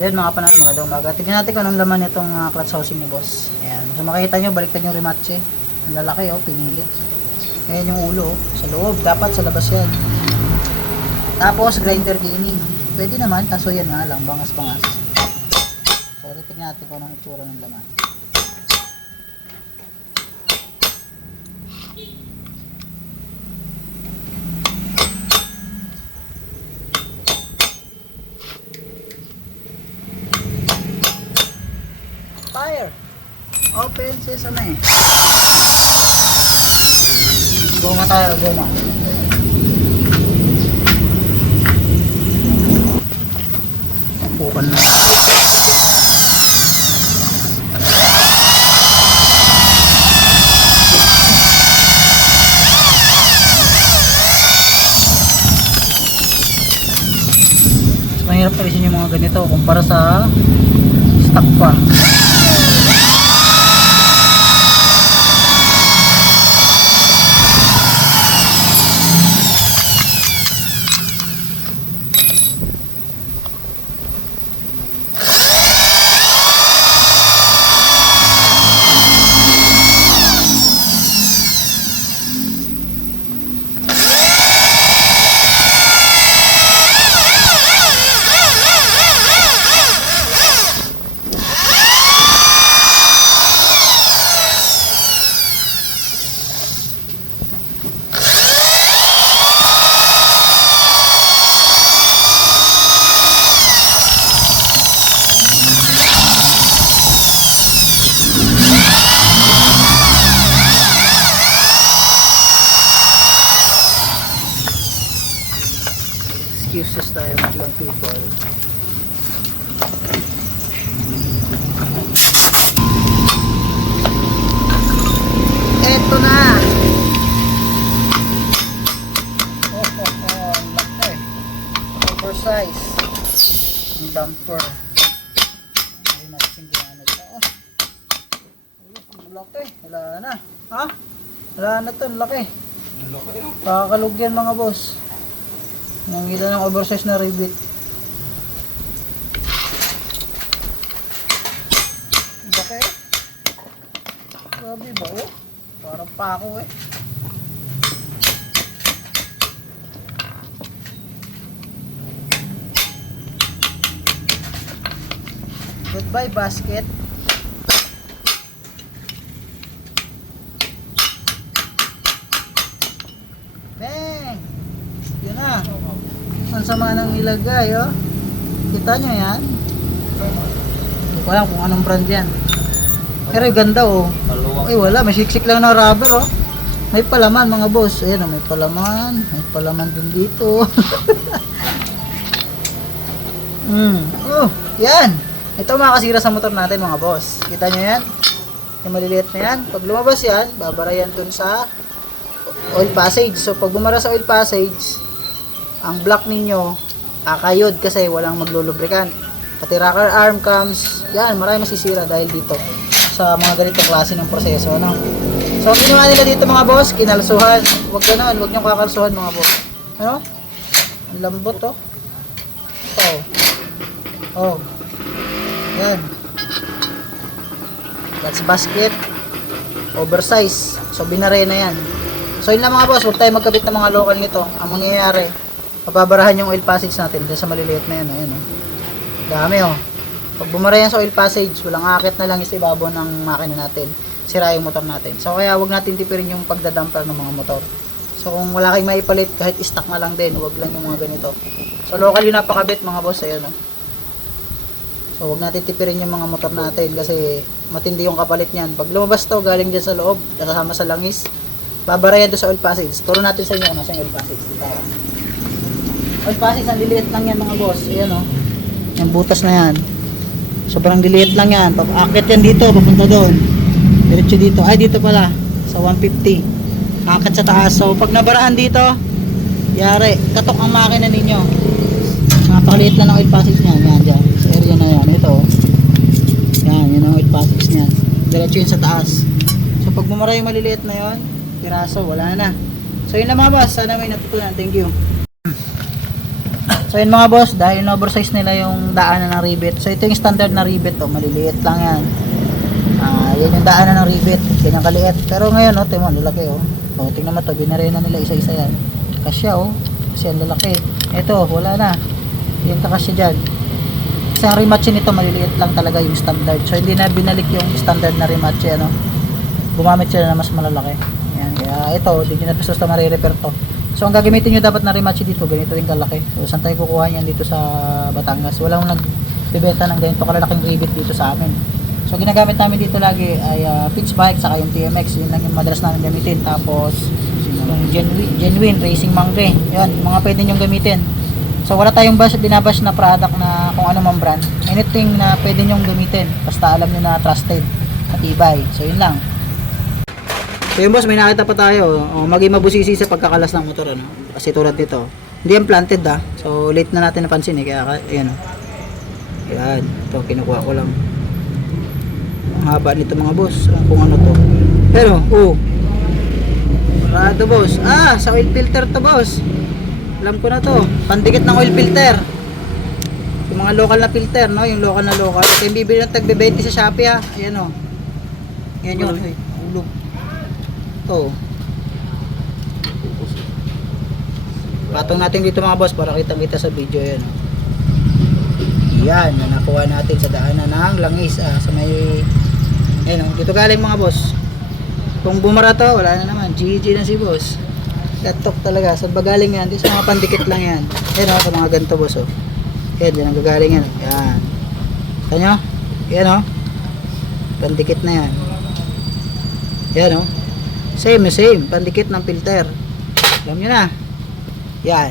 Ayan mga panahon, mga umaga. Tignan natin kung anong laman itong clutch housing ni boss. Ayan. So makikita nyo, baliktad yung rematche. Ang lalaki oh, pinili. Ayan yung ulo oh. Sa loob, dapat sa labas yan. Tapos grinder cleaning. Pwede naman, kaso yan nga lang, bangas-bangas. So tignan natin kung anong itsura ng laman. Fire! Open sesame. Goma tayo, goma. Pukan na. Mas mahirap alisin yung mga ganito kumpara sa stock pa. Excuses tayo maglang people. Eto na! Laki. Oversize. Ang dumper. Ay, natin gano'n ito. Ang laki. Wala na. Ha? Wala na ito. Ang laki. Kakalog yan mga boss. Nangita ng oversize na rivet. Bakit? Grabe ba oh? Parang pako eh. Goodbye basket. Bang! Yun na. Ang sama nang nilagay oh. Kita nyo yan? Hindi ko alam kung anong brand yan. Pero ganda oh. Ay wala, may siksik lang na rubber oh. May palaman mga boss. Ayan oh, may palaman. May palaman din dito. Oh, yan. Ito makakasira sa motor natin mga boss. Kita nyo yan? Yung maliliit na yan. Pag lumabas yan, babara yan dun sa oil passage. So pag bumara sa oil passage, ang block ninyo kakayod kasi walang maglulubricant. Pati rocker arm cams, yan, marami masisira dahil dito sa mga ganitong klase ng proseso, ano? So ang ginawa nila dito mga boss, kinalsuhan. Huwag gano'n, huwag nyo kakalsuhan mga boss. Ano? Ang lambot oh. Oh. Yan. That's basket. Oversize. So binare na yan. So yun lang mga boss, huwag tayo magkabit ng mga local nito. Ang mangyayari, papabarahan yung oil passage natin dyan sa maliliit na yan. Ayan, oh. Dami oh. Pag bumara yan sa oil passage, walang akit na lang sa ibabaw ng makina natin. Sira yung motor natin. So kaya huwag natin tipirin yung pagdadamper ng mga motor. So kung wala kayong maipalit, kahit stock na lang din, huwag lang yung mga ganito. So local yung napakabit mga boss. Ayan oh. So huwag natin tipirin yung mga motor natin kasi matindi yung kapalit niyan. Pag lumabas to, galing dyan sa loob, kasama sa langis, babara yan doon sa oil passage. Turo natin sa inyo kung nasa yung oil passage. Oil passage, ang liliit lang yan mga boss. Ayan o. Yung butas na yan. Sobrang liliit lang yan. Akit yan dito, papunta doon. Diretso dito. Ay, dito pala. Sa 150. Akit sa taas. So, pag nabarahan dito, yari, katok ang makina ninyo. Napakaliit lang ng oil passage niyan. Yan, dyan. Sa area na yan. Ito. Yan, yun ang oil passage niyan. Diretso yun sa taas. So, pag bumara yung maliliit na yun, piraso, wala na. So, yun lang mga boss. Sana may natutunan. Thank you. So yun mga boss, dahil na-oversize nila yung daanan ng rivet. So ito yung standard na rivet, oh, maliliit lang yan. Yan yung daanan ng rivet, ganyan kaliit. Pero ngayon, oh, tingnan mo, lalaki, oh. Oh, tingnan mo to, binarena nila isa-isa yan. Kasya, oh, kasi ang lalaki. Ito, wala na. Yung kakasya dyan. Kasi ang rematch nito, maliliit lang talaga yung standard. So hindi na binalik yung standard na rematch, ano. Gumamit sila na mas malalaki. Yan, kaya ito, hindi nyo na basta marirepair to. So ang gagamitin nyo dapat na rematch dito, ganito din kalaki. So saan tayo kukuha niyan dito sa Batangas? Walang nagbebenta ng ganito kalalaking rivet dito sa amin. So ginagamit namin dito lagi ay pitch bike saka yung TMX, yun lang yung madalas namin gamitin. Tapos yung genuine racing mangre, yun, mga pwede nyo gamitin. So wala tayong binabash na product na kung ano mang brand. Anything na pwede nyo gamitin, basta alam nyo na trusted, matibay. So yun lang. So yun boss, may nakita pa tayo. Maging mabusisi sa pagkakalas ng motor, ano? Kasi tulad nito, hindi yan planted so late na natin napansin kaya ayan, yan, ito kinukuha ko lang. Ang haba nito mga boss, kung ano to. Pero, parado boss. Sa oil filter to boss. Alam ko na to, pandikit ng oil filter. Yung mga local na filter, no? Yung local na local. Ito yung bibili ng tagbe-20 sa Shopee, ayan o. Yan yun, ulog. Ito. Patong natin dito mga boss para kitang-kita sa video yan. Yan, na nakuha natin sa daanan ng Langis sa may dito galing mga boss. Kung bumara to, wala na naman. GG na si boss. Laptop talaga. Saan ba galing yan? Di sa mga pandikit lang yan. Ayan sa mga ganito boss. Ayan, dyan ang gagaling yan. Yan. Kita nyo? Yan pandikit na yan. Yan same. Pandikit ng filter. Alam nyo na. Yan.